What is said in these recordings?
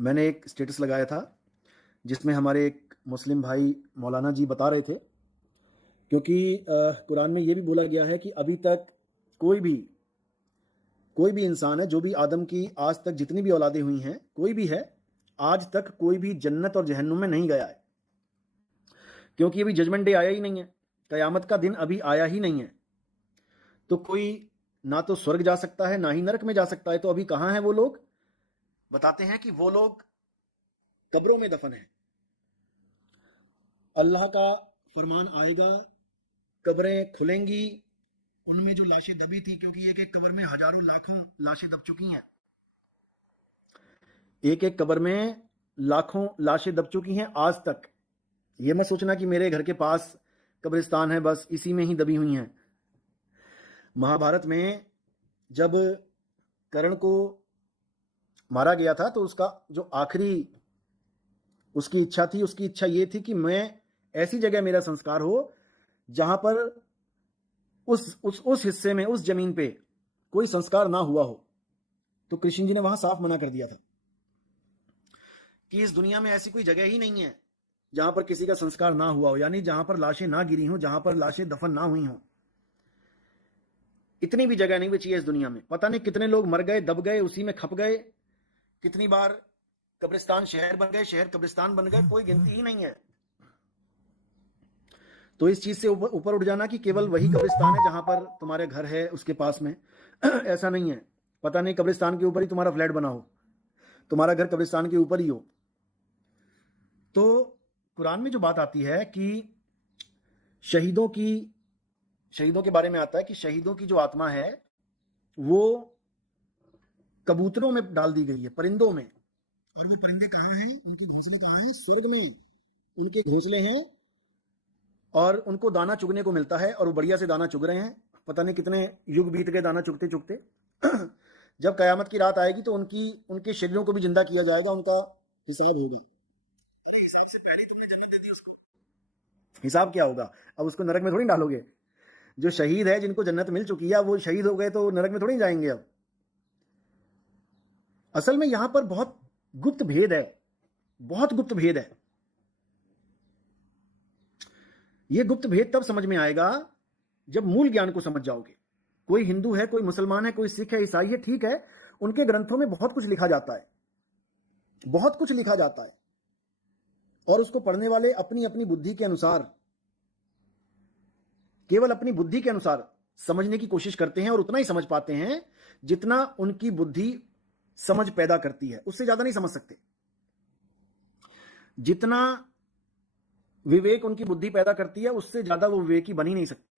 मैंने एक स्टेटस लगाया था जिसमें हमारे एक मुस्लिम भाई मौलाना जी बता रहे थे, क्योंकि कुरान में ये भी बोला गया है कि अभी तक कोई भी इंसान है, जो भी आदम की आज तक जितनी भी औलादें हुई हैं, कोई भी है, आज तक कोई भी जन्नत और जहन्नुम में नहीं गया है, क्योंकि अभी जजमेंट डे आया ही नहीं है, कयामत का दिन अभी आया ही नहीं है। तो कोई ना तो स्वर्ग जा सकता है ना ही नरक में जा सकता है। तो अभी कहाँ हैं वो लोग? बताते हैं कि वो लोग कब्रों में दफन है। अल्लाह का फरमान आएगा, कब्रें खुलेंगी, उनमें जो लाशें दबी थी, क्योंकि एक एक कब्र में हजारों लाखों लाशें दब चुकी हैं, एक एक कब्र में लाखों लाशें दब चुकी हैं आज तक। ये मत सोचना कि मेरे घर के पास कब्रिस्तान है, बस इसी में ही दबी हुई हैं। महाभारत में जब कर्ण को मारा गया था, तो उसका जो आखिरी उसकी इच्छा थी, उसकी इच्छा ये थी कि मैं ऐसी जगह मेरा संस्कार हो जहां पर उस हिस्से में, उस जमीन पे कोई संस्कार ना हुआ हो। तो कृष्ण जी ने वहां साफ मना कर दिया था कि इस दुनिया में ऐसी कोई जगह ही नहीं है जहां पर किसी का संस्कार ना हुआ हो, यानी जहां पर लाशें ना गिरी हों, जहां पर लाशें दफन ना हुई हों। इतनी भी जगह नहीं बची है इस दुनिया में। पता नहीं कितने लोग मर गए, दब गए, उसी में खप गए। कितनी बार कब्रिस्तान शहर बन गए, शहर कब्रिस्तान बन गए, कोई गिनती ही नहीं है। तो इस चीज से ऊपर उठ जाना कि केवल वही कब्रिस्तान है जहां पर तुम्हारे घर है उसके पास में, ऐसा नहीं है। पता नहीं कब्रिस्तान के ऊपर ही तुम्हारा फ्लैट बना हो, तुम्हारा घर कब्रिस्तान के ऊपर ही हो। तो कुरान में जो बात आती है कि शहीदों के बारे में आता है कि शहीदों की जो आत्मा है वो कबूतरों में डाल दी गई है, परिंदों में। और वो परिंदे कहाँ हैं? उनके घोंसले कहाँ हैं? स्वर्ग में उनके घोंसले हैं, और उनको दाना चुगने को मिलता है, और वो बढ़िया से दाना चुग रहे हैं। पता नहीं कितने युग बीत गए दाना चुगते चुगते। जब कयामत की रात आएगी तो उनके शरीरों को भी जिंदा किया जाएगा, उनका हिसाब होगा। अरे हिसाब से पहले तुमने जन्नत दे दी उसको, हिसाब क्या होगा? अब उसको नरक में थोड़ी डालोगे। जो शहीद है, जिनको जन्नत मिल चुकी है, वो शहीद हो गए तो नरक में थोड़ी जाएंगे अब। असल में यहां पर बहुत गुप्त भेद है, बहुत गुप्त भेद है। ये गुप्त भेद तब समझ में आएगा जब मूल ज्ञान को समझ जाओगे। कोई हिंदू है, कोई मुसलमान है, कोई सिख है, ईसाई है, ठीक है, उनके ग्रंथों में बहुत कुछ लिखा जाता है, बहुत कुछ लिखा जाता है, और उसको पढ़ने वाले अपनी अपनी बुद्धि के अनुसार, केवल अपनी बुद्धि के अनुसार समझने की कोशिश करते हैं, और उतना ही समझ पाते हैं जितना उनकी बुद्धि समझ पैदा करती है, उससे ज्यादा नहीं समझ सकते। जितना विवेक उनकी बुद्धि पैदा करती है, उससे ज्यादा वो विवेकी बन ही नहीं सकते।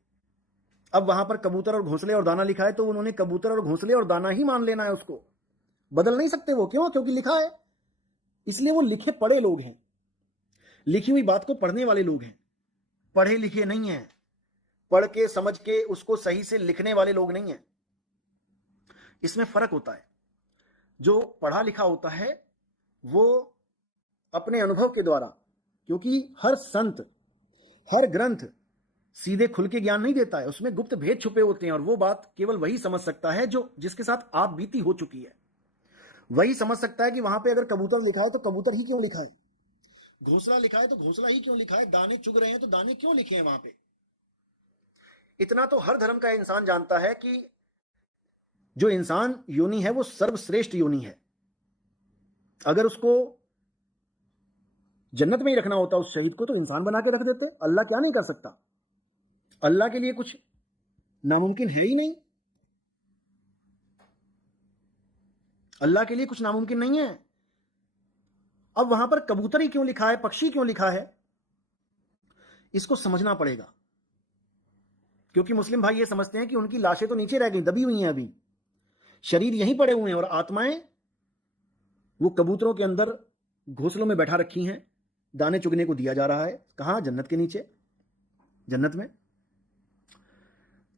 अब वहां पर कबूतर और घोंसले और दाना लिखा है, तो उन्होंने कबूतर और घोंसले और दाना ही मान लेना है, उसको बदल नहीं सकते वो। क्यों? क्योंकि लिखा है, इसलिए वो लिखे पढ़े लोग हैं, लिखी हुई बात को पढ़ने वाले लोग हैं, पढ़े लिखे नहीं है, पढ़ के समझ के उसको सही से लिखने वाले लोग नहीं है। इसमें फर्क होता है। जो पढ़ा लिखा होता है वो अपने अनुभव के द्वारा, क्योंकि हर संत, हर ग्रंथ सीधे खुल के ज्ञान नहीं देता है, उसमें गुप्त भेद छुपे होते हैं, और वो बात केवल वही समझ सकता है जो जिसके साथ आप बीती हो चुकी है। वही समझ सकता है कि वहां पे अगर कबूतर लिखा है तो कबूतर ही क्यों लिखा है, घोंसला लिखा है तो घोंसला ही क्यों लिखा है, दाने चुग रहे हैं तो दाने क्यों लिखे हैं वहां पे। इतना तो हर धर्म का इंसान जानता है कि जो इंसान योनि है वो सर्वश्रेष्ठ योनि है। अगर उसको जन्नत में ही रखना होता उस शहीद को, तो इंसान बना के रख देते। अल्लाह क्या नहीं कर सकता? अल्लाह के लिए कुछ नामुमकिन है ही नहीं। अल्लाह के लिए कुछ नामुमकिन नहीं है। अब वहां पर कबूतर ही क्यों लिखा है, पक्षी क्यों लिखा है, इसको समझना पड़ेगा। क्योंकि मुस्लिम भाई ये समझते हैं कि उनकी लाशें तो नीचे रह गई, दबी हुई हैं, अभी शरीर यहीं पड़े हुए हैं, और आत्माएं वो कबूतरों के अंदर घोंसलों में बैठा रखी हैं, दाने चुगने को दिया जा रहा है। कहां? जन्नत के नीचे, जन्नत में।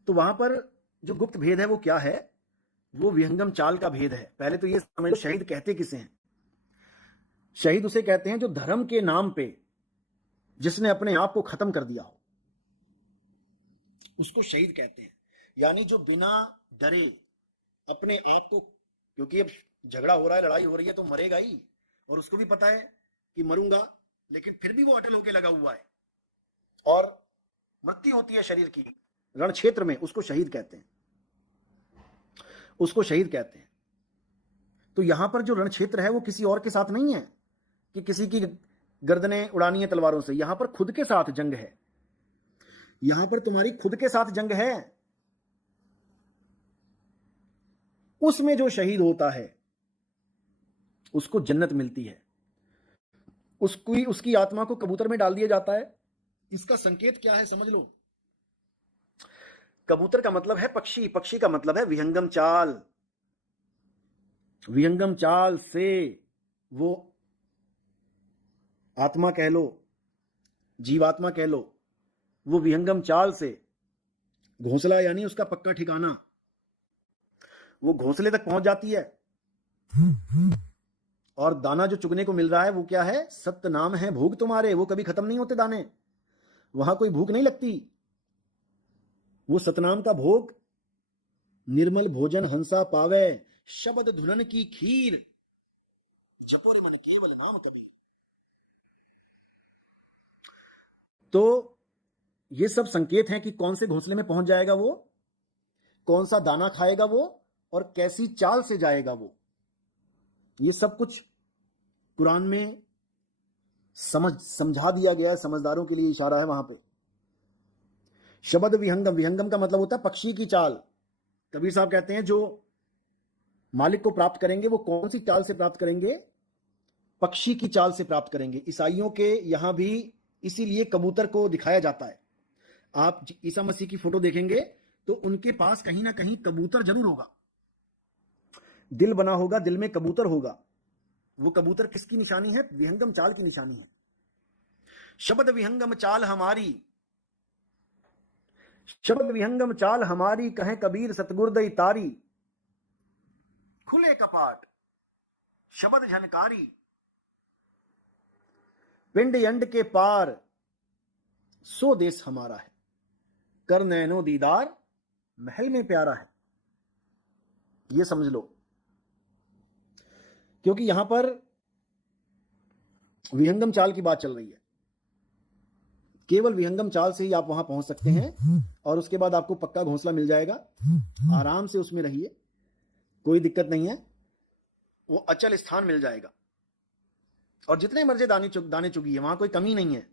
तो वहां पर जो गुप्त भेद है वो क्या है? वो विहंगम चाल का भेद है। पहले तो ये समझ लो, शहीद कहते किसे हैं? शहीद उसे कहते हैं जो धर्म के नाम पे, जिसने अपने आप को खत्म कर दिया हो, उसको शहीद कहते हैं। यानी जो बिना डरे अपने आप को, क्योंकि अब झगड़ा हो रहा है, लड़ाई हो रही है, तो मरेगा ही, और उसको भी पता है कि मरूंगा, लेकिन फिर भी वो अटल होके लगा हुआ है और मृत्यु होती है शरीर की रण क्षेत्र में, उसको शहीद कहते हैं, उसको शहीद कहते हैं। तो यहां पर जो रण क्षेत्र है वो किसी और के साथ नहीं है कि किसी की गर्दनें उड़ानी है तलवारों से, यहां पर खुद के साथ जंग है, यहां पर तुम्हारी खुद के साथ जंग है। उसमें जो शहीद होता है उसको जन्नत मिलती है, उसकी आत्मा को कबूतर में डाल दिया जाता है। इसका संकेत क्या है समझ लो। कबूतर का मतलब है पक्षी, पक्षी का मतलब है विहंगम चाल। विहंगम चाल से वो आत्मा कह लो, जीवात्मा कह लो, वो विहंगम चाल से घोंसला यानी उसका पक्का ठिकाना, वो घोंसले तक पहुंच जाती है। और दाना जो चुगने को मिल रहा है वो क्या है? सत्य नाम है भोग तुम्हारे, वो कभी खत्म नहीं होते दाने, वहां कोई भूख नहीं लगती। वो सतनाम का भोग, निर्मल भोजन हंसा पावे, शब्द धुनन की खीर, छपोरे मन केवल नाम कबीर। तो ये सब संकेत हैं कि कौन से घोंसले में पहुंच जाएगा वो, कौन सा दाना खाएगा वो, और कैसी चाल से जाएगा वो। ये सब कुछ कुरान में समझा दिया गया है, समझदारों के लिए इशारा है वहां पे। शब्द विहंगम, विहंगम का मतलब होता है पक्षी की चाल। कबीर साहब कहते हैं जो मालिक को प्राप्त करेंगे वो कौन सी चाल से प्राप्त करेंगे? पक्षी की चाल से प्राप्त करेंगे। ईसाइयों के यहां भी इसीलिए कबूतर को दिखाया जाता है। आप ईसा मसीह की फोटो देखेंगे तो उनके पास कहीं ना कहीं कबूतर जरूर होगा, दिल बना होगा, दिल में कबूतर होगा। वो कबूतर किसकी निशानी है? विहंगम चाल की निशानी है। शब्द विहंगम चाल हमारी, शब्द विहंगम चाल हमारी, कहें कबीर सतगुरदई तारी, खुले कपाट शब्द झनकारी, पिंड यंड के पार सो देश हमारा है, कर नैनो दीदार महल में प्यारा है। ये समझ लो, क्योंकि यहां पर विहंगम चाल की बात चल रही है। केवल विहंगम चाल से ही आप वहां पहुंच सकते हैं और उसके बाद आपको पक्का घोंसला मिल जाएगा। आराम से उसमें रहिए, कोई दिक्कत नहीं है, वो अचल स्थान मिल जाएगा। और जितने मर्जी दाने चुगिए, वहां कोई कमी नहीं है।